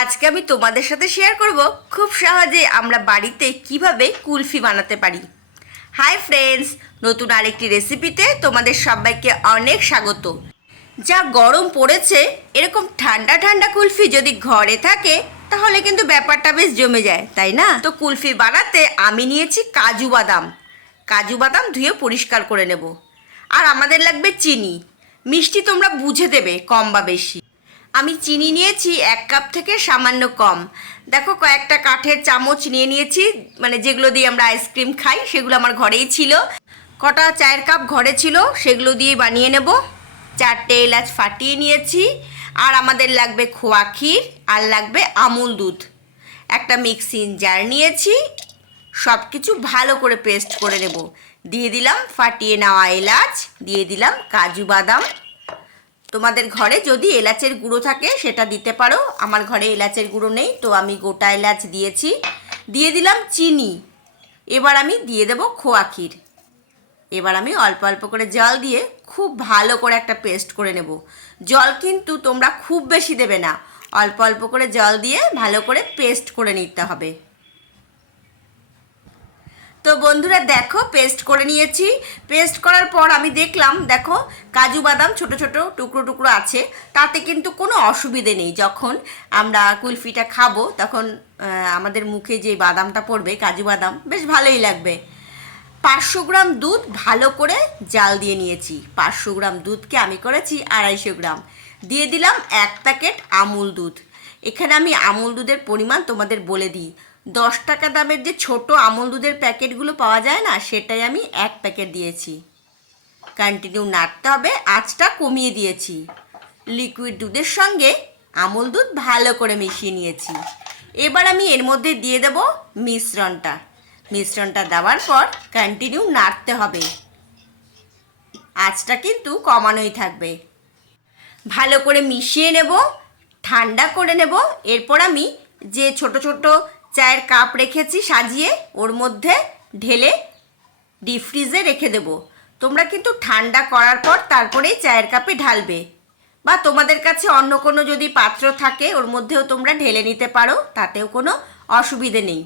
আজকে আমি তোমাদের সাথে শেয়ার করব খুব সহজে আমরা বাড়িতে কীভাবে কুলফি বানাতে পারি। হাই ফ্রেন্ডস নতুন আরেকটি রেসিপিতে তোমাদের সবাইকে অনেক স্বাগত। যা গরম পড়েছে, এরকম ঠান্ডা ঠান্ডা কুলফি যদি ঘরে থাকে, তাহলে কিন্তু ব্যাপারটা বেশ জমে যায়, তাই না? তো কুলফি বানাতে আমি নিয়েছি কাজু বাদাম। কাজু বাদাম ধুয়ে পরিষ্কার করে নেব। আর আমাদের লাগবে চিনি। মিষ্টি তোমরা বুঝে দেবে, কম বা বেশি। আমি চিনি নিয়েছি, এক কাপ থেকে সামান্য কম। দেখো, কয়েকটা কাঠের চামচ নিয়ে নিয়েছি মানে যেগুলো দিয়ে আমরা আইসক্রিম খাই, সেগুলো আমার ঘরেই ছিল। কটা চায়ের কাপ ঘরে ছিল, সেগুলো দিয়ে বানিয়ে নেব। চারটে এলাচ ফাটিয়ে নিয়েছি, আর আমাদের লাগবে খোয়া ক্ষীর, আর লাগবে আমুল দুধ। একটা মিক্সিং জার নিয়েছি সব কিছু ভালো করে পেস্ট করে নেব। দিয়ে দিলাম, ফাটিয়ে নেওয়া এলাচ, দিয়ে দিলাম কাজু বাদাম। তোমাদের ঘরে যদি এলাচের গুঁড়ো থাকে, সেটা দিতে পারো। আমার ঘরে এলাচের গুঁড়ো নেই, তো আমি গোটা এলাচ দিয়েছি। দিয়ে দিলাম চিনি। এবার আমি দিয়ে দেব খোয়া ক্ষীর। এবার আমি অল্প অল্প করে জল দিয়ে খুব ভালো করে একটা পেস্ট করে নেব। জল কিন্তু তোমরা খুব বেশি দেবে না। অল্প অল্প করে জল দিয়ে ভালো করে পেস্ট করে নিতে হবে। তো বন্ধুরা দেখো পেস্ট করে নিয়েছি। পেস্ট করার পর আমি দেখলাম, দেখো, কাজু বাদাম ছোট ছোট টুকরো টুকরো আছে। তাতে কিন্তু কোনো অসুবিধে নেই। যখন আমরা কুলফিটা খাব, তখন আমাদের মুখে যে বাদামটা পড়বে, কাজু বাদাম, বেশ ভালোই লাগবে। পাঁচশো গ্রাম দুধ ভালো করে জাল দিয়ে নিয়েছি। পাঁচশো গ্রাম দুধকে আমি করেছি আড়াইশো গ্রাম। দিয়ে দিলাম এক প্যাকেট আমুল দুধ। এখানে আমি আমুল দুধের পরিমাণ তোমাদের বলে দিই। দশ টাকা দামের যে ছোট আমল দুধের প্যাকেটগুলো পাওয়া যায় না, সেটাই আমি এক প্যাকেট দিয়েছি। কন্টিনিউ নাড়তে হবে, আঁচটা কমিয়ে দিয়েছি। লিকুইড দুধের সঙ্গে আমল দুধ ভালো করে মিশিয়ে নিয়েছি। এবার আমি এর মধ্যে দিয়ে দেব মিশ্রণটা। মিশ্রণটা দেওয়ার পর কন্টিনিউ নাড়তে হবে। আঁচটা কিন্তু কমানোই থাকবে। ভালো করে মিশিয়ে নেব, ঠান্ডা করে নেব। এরপর আমি যে ছোট ছোট চায়ের কাপ রেখেছি সাজিয়ে, ওর মধ্যে ঢেলে ডিপ ফ্রিজে রেখে দেব। তোমরা কিন্তু ঠান্ডা করার পর তারপরেই চায়ের কাপে ঢালবে। বা তোমাদের কাছে অন্য কোনো যদি পাত্র থাকে, ওর মধ্যেও তোমরা ঢেলে নিতে পারো, তাতেও কোনো অসুবিধে নেই।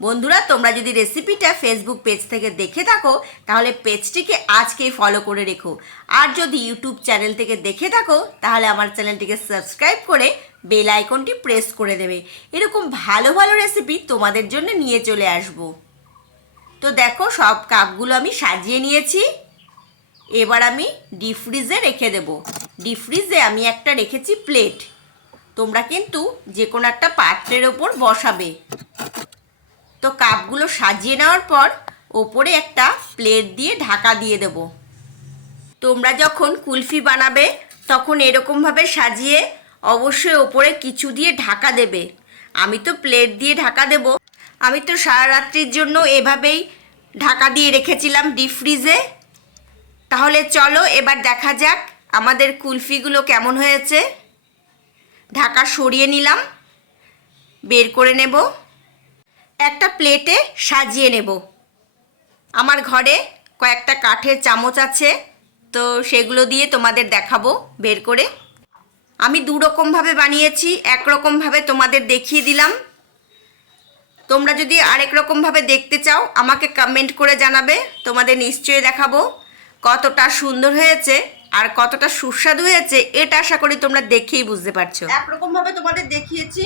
বন্ধুরা, তোমরা যদি রেসিপিটা ফেসবুক পেজ থেকে দেখে থাকো, তাহলে পেজটিকে আজকেই ফলো করে রেখো। আর যদি ইউটিউব চ্যানেল থেকে দেখে থাকো, তাহলে আমার চ্যানেলটিকে সাবস্ক্রাইব করে বেল আইকনটি প্রেস করে দেবে। এরকম ভালো ভালো রেসিপি তোমাদের জন্য নিয়ে চলে আসব। তো দেখো, সব কাপগুলো আমি সাজিয়ে নিয়েছি। এবার আমি ডিপ ফ্রিজে রেখে দেব। ডিপ ফ্রিজে আমি একটা রেখেছি প্লেট তোমরা কিন্তু যে কোনো একটা পাত্রের ওপর বসাবে। তো কাপগুলো সাজিয়ে নেওয়ার পর ওপরে একটা প্লেট দিয়ে ঢাকা দিয়ে দেব। তোমরা যখন কুলফি বানাবে, তখন এরকমভাবে সাজিয়ে অবশ্যই ওপরে কিছু দিয়ে ঢাকা দেবে। আমি তো প্লেট দিয়ে ঢাকা দেব। আমি তো সারা রাত্রির জন্য এভাবেই ঢাকা দিয়ে রেখেছিলাম ডিপ ফ্রিজে। তাহলে চলো এবার দেখা যাক আমাদের কুলফিগুলো কেমন হয়েছে। ঢাকা সরিয়ে নিলাম। বের করে নেব। একটা প্লেটে সাজিয়ে নেব। আমার ঘরে কয়েকটা কাঠের চামচ আছে, তো সেগুলো দিয়ে তোমাদের দেখাবো বের করে। আমি দু রকমভাবে বানিয়েছি, একরকমভাবে তোমাদের দেখিয়ে দিলাম। তোমরা যদি আরেক রকমভাবে দেখতে চাও, আমাকে কমেন্ট করে জানাবে, তোমাদের নিশ্চয়ই দেখাবো কতটা সুন্দর হয়েছে আর কতটা সুস্বাদু হয়েছে, এটা আশা করি তোমরা দেখেই বুঝতে পারছ। একরকমভাবে তোমাদের দেখিয়েছি,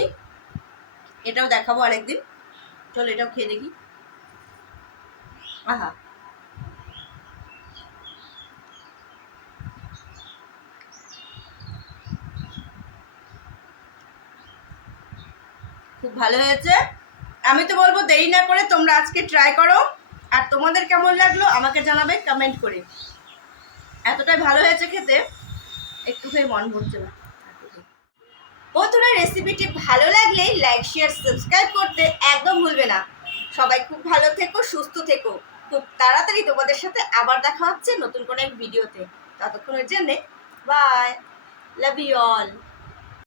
এটাও দেখাবো আরেকদিন। চল এটাও খেয়ে দেখি। আহা। খুব ভালো হয়েছে। আমি তো বলব দেরি না করে তোমরা আজকে ট্রাই করো। আর তোমাদের কেমন লাগল আমাকে জানাবে কমেন্ট করে। এতটাই ভালো হয়েছে খেতে, একটু খেয়ে মন ভরছে না। বন্ধুরা রেসিপিটি ভালো লাগলে লাইক শেয়ার সাবস্ক্রাইব করতে একদম ভুলবে না। সবাই খুব ভালো থেকো, সুস্থ থেকো। খুব তাড়াতাড়ি তোমাদের সাথে আবার দেখা হচ্ছে নতুন কোনো এক ভিডিওতে ততক্ষণের জন্যে বাই লাভ ইউ অল